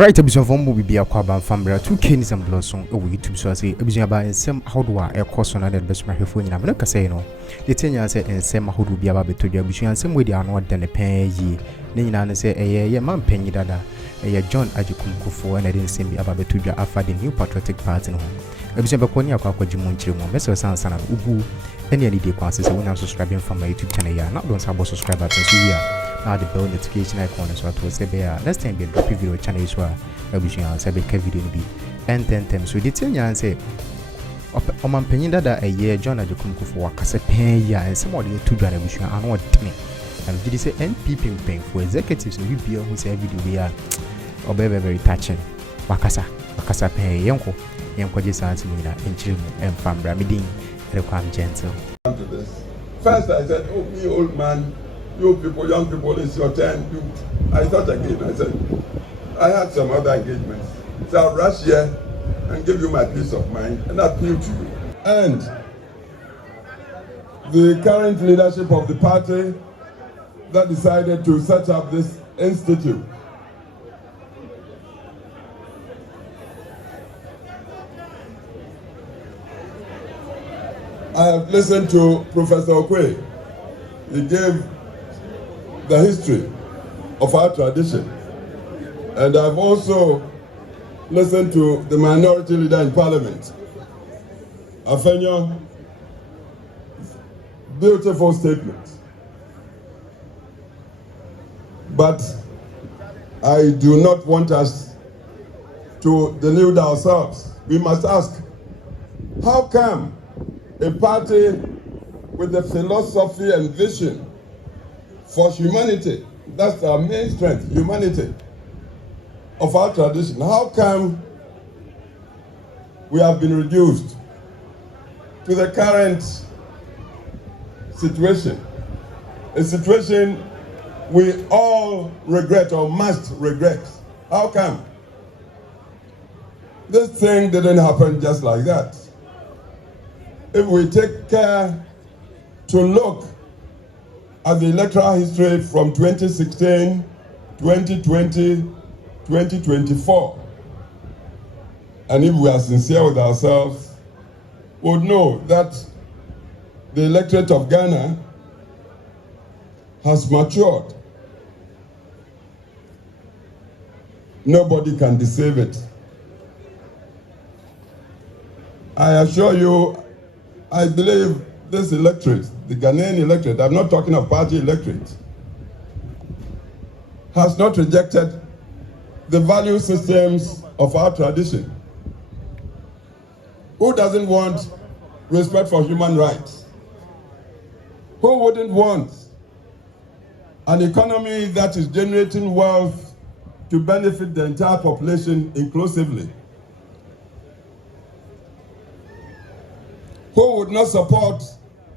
Alright, episode of Mbu Bibia Kwaba Family 2K ni some blossom over YouTube so I say episode about ensem ahodo a course on that best my phone na me ka say no the tenya say ensem ahodo bia ba beto dua busu ensem we dia no de ne pen yi ne nyina ne say ye man panyi dada John Kuffour na de ensem bia ba beto dua afa the new patriotic party no episode be kwani akwa jimu nchire mo message sansa na ubu any any day kwa say when I'm subscribing from my YouTube channel ya na don't sabo subscribe button so we are now the bell notification icon so to say be next time be drop video channel so ebusu ya say be ka video ni bi and then so the thing ya say o man panyin dada John Kuffour wakase pen ya and some of the to dwa ebusu ya anu odene and did say NPP pen for executives no bi who say video we are very touching wakasa pen yenko je santi mu na enchiri mu enfambra midin rekwam gentle. First I said, oh, me old man, you people, young people, it's your turn. I thought again, I said, I had some other engagements. So I'll rush here and give you my peace of mind and appeal to you. And the current leadership of the party that decided to set up this institute. I have listened to Professor Okwe. He gave the history of our tradition. And I've also listened to the minority leader in parliament, Afenyo. Beautiful statement. But I do not want us to delude ourselves. We must ask, how come a party with the philosophy and vision for humanity, that's our main strength, humanity, of our tradition, how come we have been reduced to the current situation, a situation we all regret or must regret? How come? This thing didn't happen just like that. If we take care to look at the electoral history from 2016, 2020, 2024, and if we are sincere with ourselves, we would know that the electorate of Ghana has matured. Nobody can deceive it. I assure you, I believe this electorate, the Ghanaian electorate, I'm not talking of party electorate, has not rejected the value systems of our tradition. Who doesn't want respect for human rights? Who wouldn't want an economy that is generating wealth to benefit the entire population inclusively? Who would not support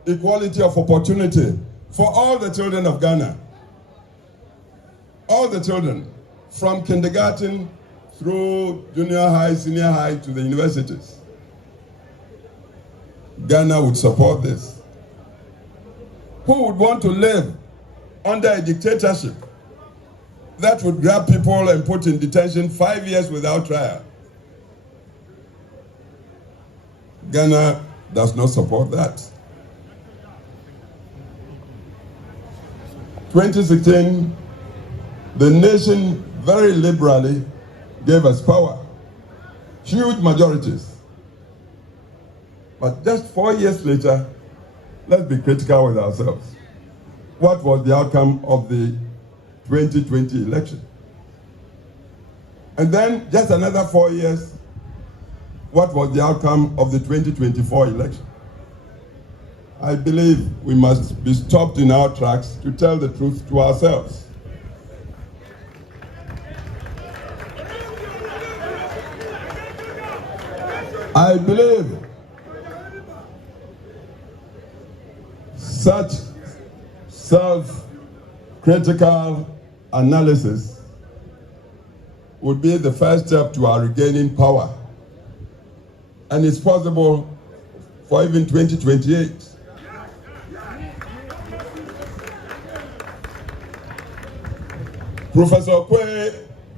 equality of opportunity for all the children of Ghana? All the children, from kindergarten through junior high, senior high to the universities. Ghana would support this. Who would want to live under a dictatorship that would grab people and put in detention 5 years without trial? Ghana does not support that. 2016, the nation very liberally gave us power, huge majorities. But just 4 years later, let's be critical with ourselves. What was the outcome of the 2020 election? And then just another 4 years, what was the outcome of the 2024 election? I believe we must be stopped in our tracks to tell the truth to ourselves. I believe such self-critical analysis would be the first step to our regaining power. And it's possible for even 2028. Professor Okwe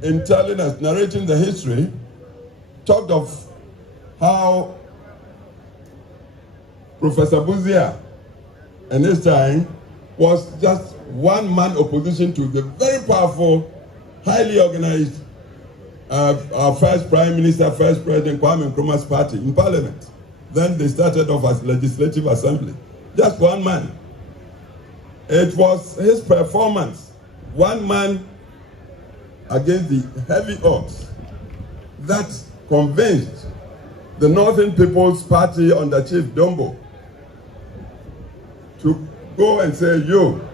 in telling us, narrating the history, talked of how Professor Bawumia and his time was just one-man opposition to the very powerful, highly organized our first Prime Minister, first President Kwame Nkrumah's party in Parliament. Then they started off as Legislative Assembly. Just one man. It was his performance, one man against the heavy odds, that convinced the Northern People's Party under Chief Dombo to go and say, you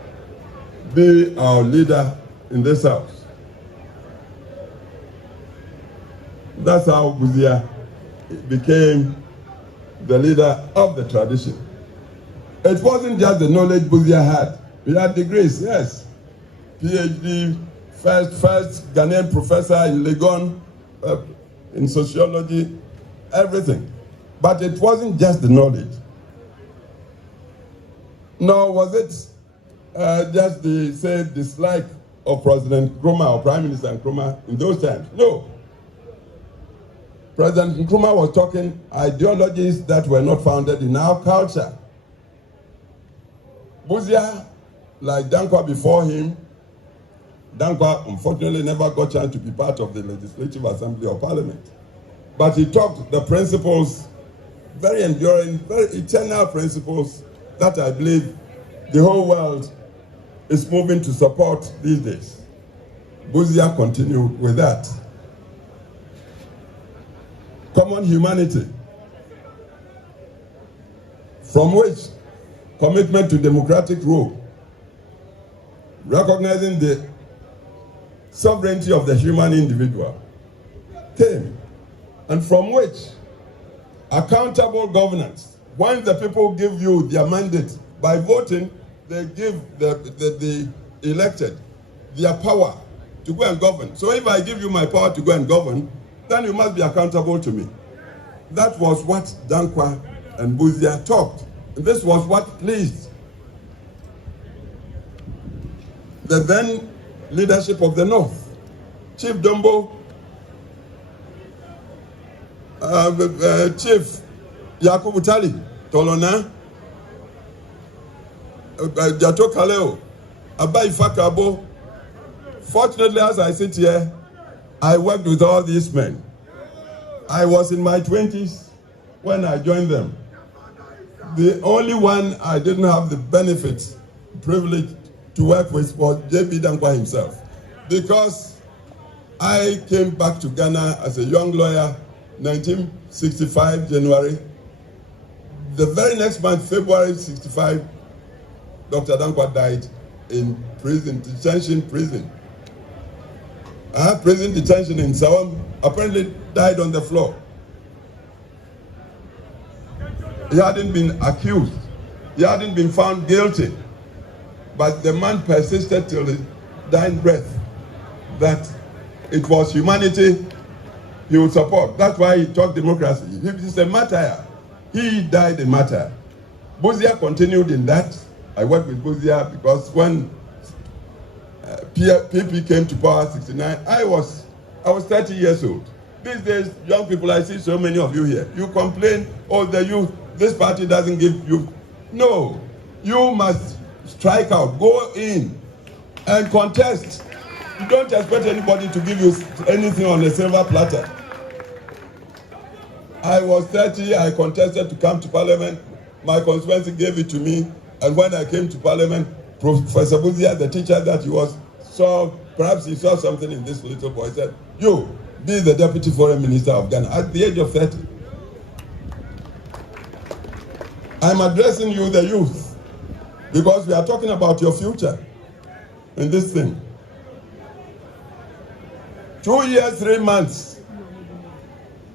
be our leader in this house. That's how Bawumia became the leader of the tradition. It wasn't just the knowledge Bawumia had. He had degrees, yes. PhD, first Ghanaian professor in Legon, in sociology, everything. But it wasn't just the knowledge. Nor was it just the, say, dislike of President Nkrumah or Prime Minister Nkrumah in those times. No. President Nkrumah was talking ideologies that were not founded in our culture. Bawumia, like Dankwa before him, Dankwa unfortunately never got a chance to be part of the Legislative Assembly or Parliament. But he taught the principles, very enduring, very eternal principles that I believe the whole world is moving to support these days. Bawumia continued with that. Common humanity, from which commitment to democratic rule, recognizing the sovereignty of the human individual came, and from which accountable governance. When the people give you their mandate by voting, they give the elected their power to go and govern. So if I give you my power to go and govern, then you must be accountable to me. That was what Dankwa and Bawumia talked. And this was what pleased the then leadership of the North. Chief Dombo, Chief Yakubu Tali, Tolona, Jato Kaleo, Abai Fakabo. Fortunately, as I sit here, I worked with all these men. I was in my 20s when I joined them. The only one I didn't have the benefit, privilege to work with was J.B. Dankwa himself. Because I came back to Ghana as a young lawyer, 1965, January. The very next month, February 65, Dr. Dankwa died in prison, detention prison. Prison detention in Sawam, apparently died on the floor. He hadn't been accused. He hadn't been found guilty. But the man persisted till his dying breath that it was humanity he would support. That's why he talked democracy. He's a martyr. He died a martyr. Bawumia continued in that. I worked with Bawumia because when PP came to power, 69, I was 30 years old. These days, young people, I see so many of you here. You complain, oh, the youth, this party doesn't give you. No, you must strike out, go in and contest. You don't expect anybody to give you anything on a silver platter. I was 30, I contested to come to Parliament. My constituency gave it to me. And when I came to Parliament, Professor Bawumia, the teacher that he was, perhaps he saw something in this little boy, said, you, be the Deputy Foreign Minister of Ghana at the age of 30. I'm addressing you, the youth, because we are talking about your future in this thing. 2 years, 3 months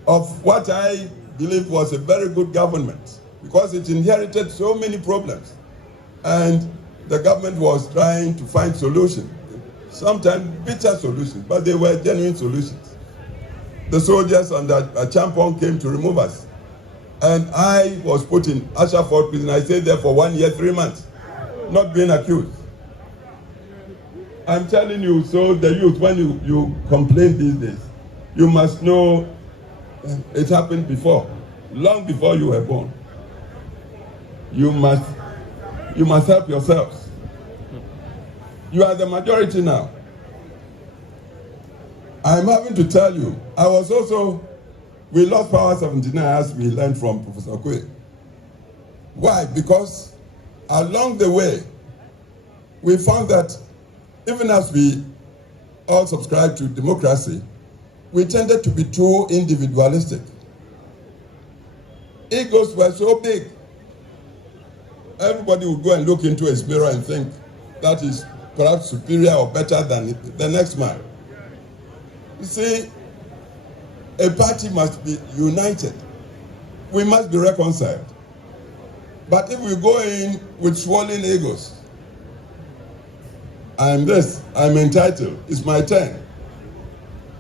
of what I believe was a very good government, because it inherited so many problems. And the government was trying to find solutions, sometimes bitter solutions, but they were genuine solutions. The soldiers under Champon came to remove us. And I was put in Ashford prison. I stayed there for 1 year, 3 months, not being accused. I'm telling you, so the youth, when you complain these days, you must know it happened before, long before you were born. You must help yourselves. You are the majority now. I'm having to tell you, we lost power 79 as we learned from Professor Kuffour. Why? Because along the way, we found that even as we all subscribe to democracy, we tended to be too individualistic. Egos were so big. Everybody would go and look into his mirror and think that is perhaps superior or better than the next man. You see, a party must be united. We must be reconciled. But if we go in with swollen egos, I'm entitled, it's my turn.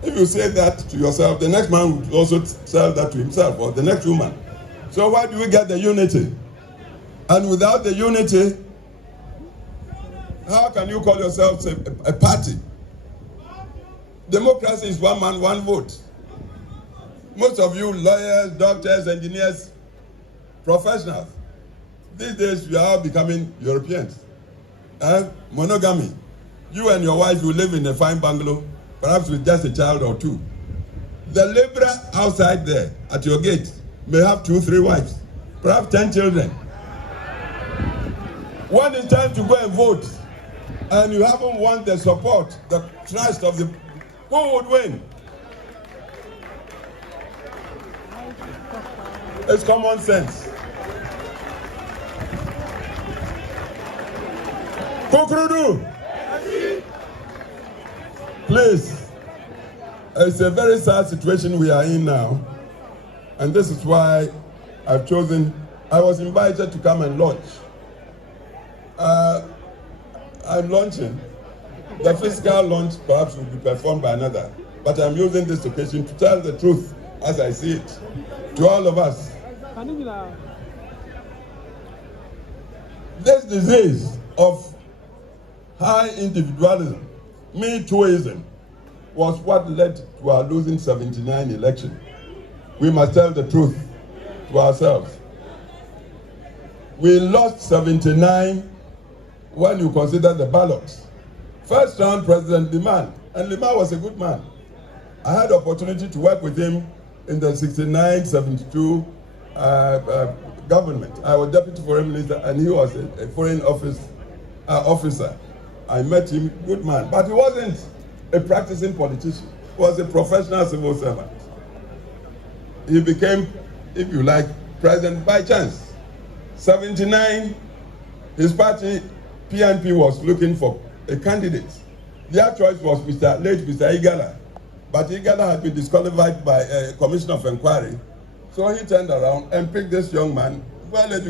If you say that to yourself, the next man would also tell that to himself, or the next woman. So why do we get the unity? And without the unity, how can you call yourselves a party? Democracy is one man, one vote. Most of you lawyers, doctors, engineers, professionals, these days you are all becoming Europeans. Monogamy. You and your wife will live in a fine bungalow, perhaps with just a child or two. The laborer outside there at your gate may have 2, 3 wives, perhaps 10 children. When it's time to go and vote, and you haven't won the support, the trust of the, who would win? It's common sense. Kukrudu, please, it's a very sad situation we are in now, and this is why I was invited to come and launch. I'm launching. The physical launch perhaps will be performed by another, but I'm using this occasion to tell the truth as I see it to all of us. This disease of high individualism, me-tooism, was what led to our losing 79 election. We must tell the truth to ourselves. We lost 79 when you consider the ballots. First round, President Liman, and Liman was a good man. I had the opportunity to work with him in the 69-72 government. I was deputy foreign minister and he was a foreign officer. I met him, good man, but he wasn't a practicing politician. He was a professional civil servant. He became, if you like, president by chance. 79, his party, PNP, was looking for a candidate. Their choice was late Mr. Igala, but Igala had been disqualified by a commission of inquiry. So he turned around and picked this young man, well educated.